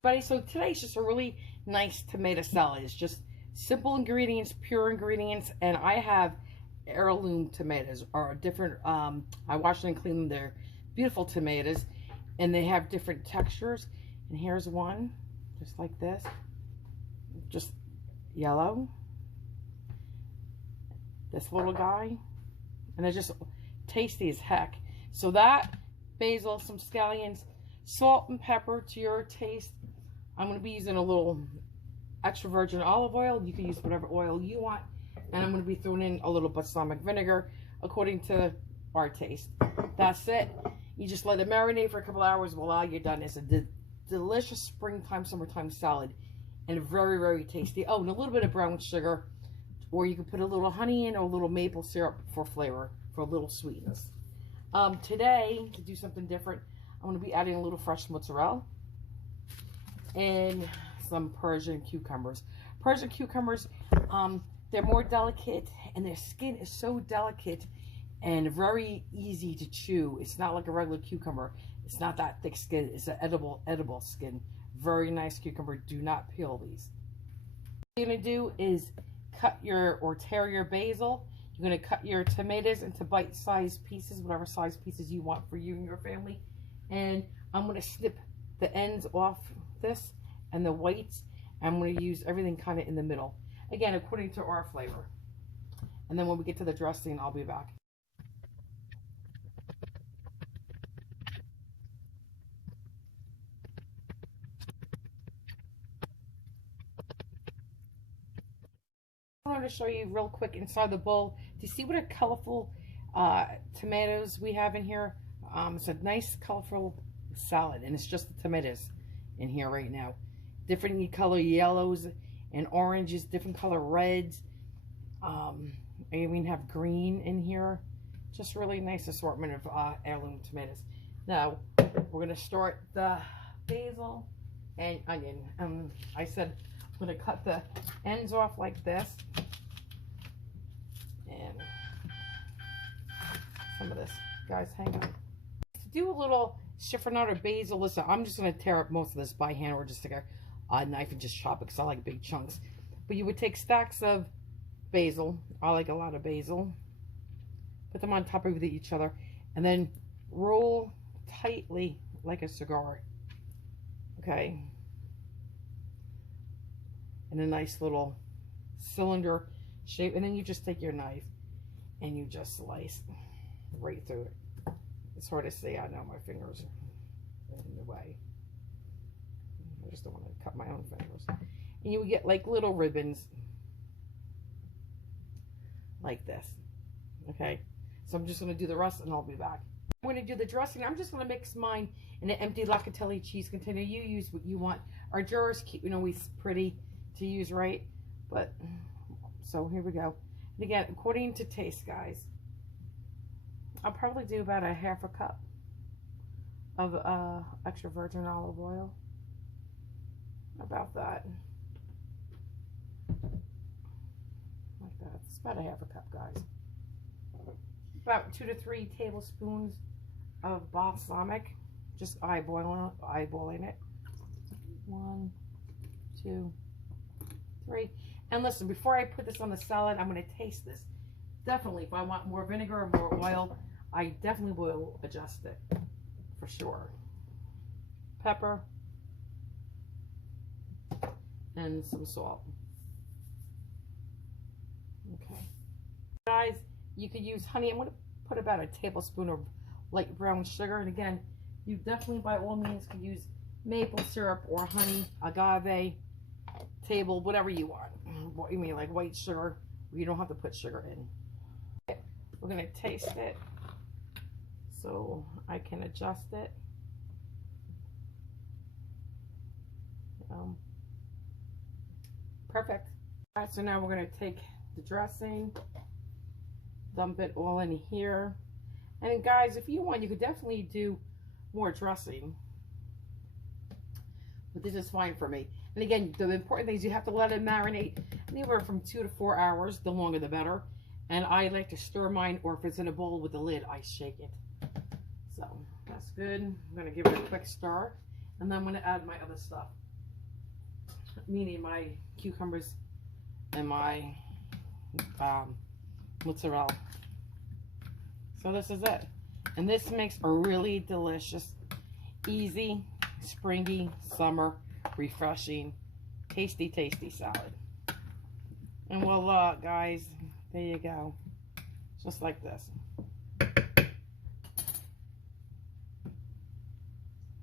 Buddy, so today's just a really nice tomato salad. It's just simple ingredients, pure ingredients, and I have heirloom tomatoes, or different, I wash and clean them. They're beautiful tomatoes, and they have different textures. And here's one, just like this, just yellow. This little guy, and they're just tasty as heck. So that, basil, some scallions, salt and pepper to your taste. I'm going to be using a little extra virgin olive oil. You can use whatever oil you want. And I'm going to be throwing in a little balsamic vinegar according to our taste. That's it. You just let it marinate for a couple hours. Voila, you're done. It's a delicious springtime, summertime salad. And very, very tasty. Oh, and a little bit of brown sugar. Or you can put a little honey in or a little maple syrup for flavor, for a little sweetness. Today, to do something different, I'm going to be adding a little fresh mozzarella and some Persian cucumbers. Persian cucumbers, they're more delicate, and their skin is so delicate and very easy to chew. It's not like a regular cucumber. It's not that thick skin. It's an edible skin. Very nice cucumber. Do not peel these. What you're going to do is cut or tear your basil. You're going to cut your tomatoes into bite-sized pieces, whatever size pieces you want for you and your family. And I'm going to snip the ends off this and the whites. I'm going to use everything kind of in the middle. Again, according to our flavor. And then when we get to the dressing, I'll be back. I wanted to show you real quick inside the bowl. Do you see what a colorful tomatoes we have in here? It's a nice colorful salad, and it's just the tomatoes in here right now. Different color yellows and oranges, different color reds. I even have green in here. Just really nice assortment of heirloom tomatoes. Now we're gonna start the basil and onion. I said I'm gonna cut the ends off like this, and some of this, guys, hang on. To do a little chiffonade or basil, listen, I'm just going to tear up most of this by hand, or just take a knife and just chop it, because I like big chunks. But you would take stacks of basil. I like a lot of basil. Put them on top of each other, and then roll tightly like a cigar. Okay? In a nice little cylinder shape. And then you just take your knife and you just slice right through it. It's hard to see. I know my fingers are in the way. I just don't want to cut my own fingers. And you would get like little ribbons like this. Okay, so I'm just going to do the rest and I'll be back. I'm going to do the dressing. I'm just going to mix mine in an empty Locatelli cheese container. You use what you want. Our jars keep, always pretty to use, right? But so here we go. And again, according to taste, guys, I'll probably do about a half a cup of extra virgin olive oil. About that. Like that. It's about a half a cup, guys. About 2 to 3 tablespoons of balsamic. Just eyeballing it. 1, 2, 3. And listen, before I put this on the salad, I'm going to taste this. Definitely, if I want more vinegar or more oil, I definitely will adjust it, for sure. Pepper. And some salt. Okay. Guys, you could use honey. I'm going to put about a tablespoon of light brown sugar. And again, you definitely, by all means, could use maple syrup or honey, agave, table, whatever you want. What you mean, like white sugar? You don't have to put sugar in. Okay. We're going to taste it so I can adjust it. Perfect. All right, so now we're going to take the dressing, dump it all in here. And guys, if you want, you could definitely do more dressing, but this is fine for me. And again, the important thing is you have to let it marinate anywhere from 2 to 4 hours. The longer the better. And I like to stir mine, or if it's in a bowl with the lid, I shake it. So that's good. I'm going to give it a quick stir, and then I'm going to add my other stuff. meaning my cucumbers and my mozzarella. So this is it. And this makes a really delicious, easy, springy, summer, refreshing, tasty, tasty salad. And voila, guys, there you go. Just like this.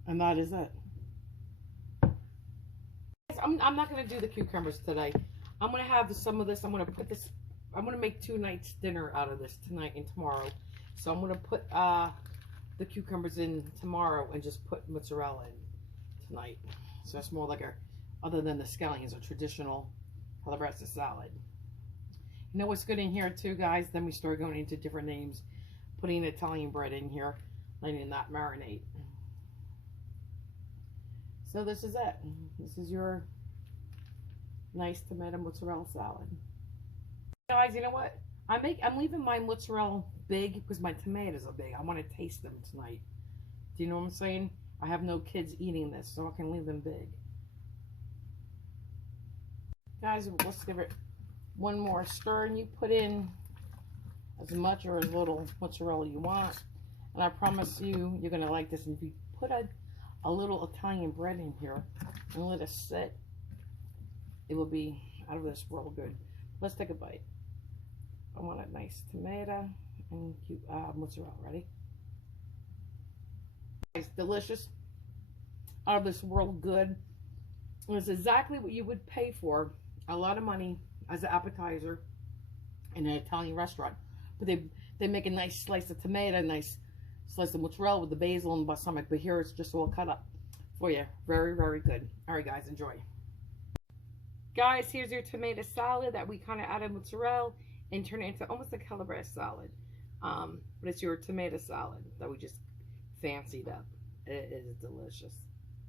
And that is it. I'm not going to do the cucumbers today. I'm going to have some of this. I'm going to put this, I'm going to make 2 nights dinner out of this, tonight and tomorrow. So I'm going to put the cucumbers in tomorrow and just put mozzarella in tonight. So it's more like a, other than the scallions, a traditional Caprese salad. You know what's good in here too, guys? Then we start going into different names. Putting Italian bread in here, letting that marinate. So this is it. This is your nice tomato mozzarella salad. Guys, you know what? I'm leaving my mozzarella big because my tomatoes are big. I want to taste them tonight. Do you know what I'm saying? I have no kids eating this, so I can leave them big. Guys, let's give it one more stir, and you put in as much or as little mozzarella you want. And I promise you, you're going to like this. And if you put a little Italian bread in here and let it sit, it will be out of this world good. Let's take a bite. I want a nice tomato and mozzarella. Ready? It's delicious, out of this world good. And it's exactly what you would pay for a lot of money as an appetizer in an Italian restaurant. But they make a nice slice of tomato, a nice slice of mozzarella with the basil and balsamic. But here it's just all cut up for you. Very, very good. All right, guys, enjoy. Guys, here's your tomato salad that we kind of added mozzarella and turned it into almost a Caprese salad. But it's your tomato salad that we just fancied up. It is delicious.